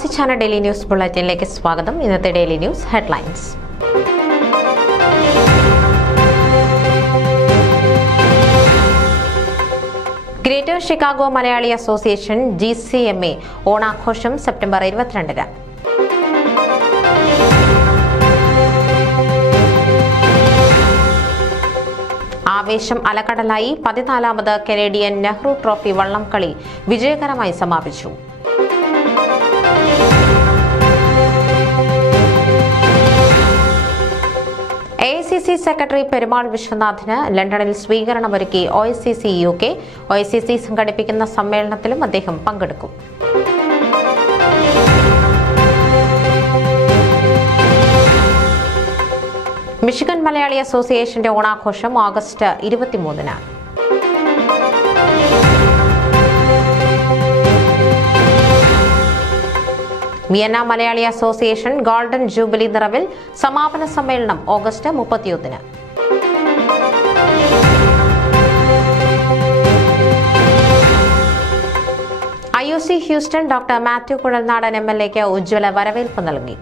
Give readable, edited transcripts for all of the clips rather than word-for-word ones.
പ്രവാസി channel daily news ബുള്ളറ്റിനിലേക്ക് സ്വാഗതം. ഇന്നത്തെ daily news headlines. Greater Chicago Malayali association GCMA ഓണാഘോഷം സെപ്റ്റംബർ 22-ന്. ആവേശം അലകടലായി 14ാമത് കനേഡിയൻ നെഹ്റു ട്രോഫി വള്ളംകളി വിജയകരമായി സമാപിച്ചു. AICC സെക്രട്ടറി പെരുമാൾ വിശ്വനാഥിന് ലണ്ടനിൽ സ്വീകരണമൊരുക്കി OICC UK. OICC സംഘടിപ്പിക്കുന്ന സമ്മേളനത്തിലും അദ്ദേഹം പങ്കെടുക്കും. മിഷിഗൻ മലയാളി അസോസിയേഷന്റെ ഓണാഘോഷം ഓഗസ്റ്റ് 23-ന്. Vienna Malayali association golden jubilee നിറവിൽ സമാപന സമ്മേളനം ഓഗസ്റ്റ് 31-ന്. IOC Houston doctor Mathew Kuzhalnadan MLAക്ക് ഉജ്ജ്വല വരവേൽപ്പ് നൽകി.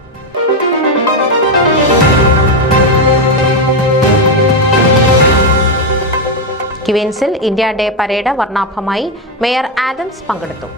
ക്വീൻസിൽ ഇന്ത്യ ഡേ പരേഡ് വർണ്ണാഭമായി. മേയർ ആഡംസ് പങ്കെടുത്തു.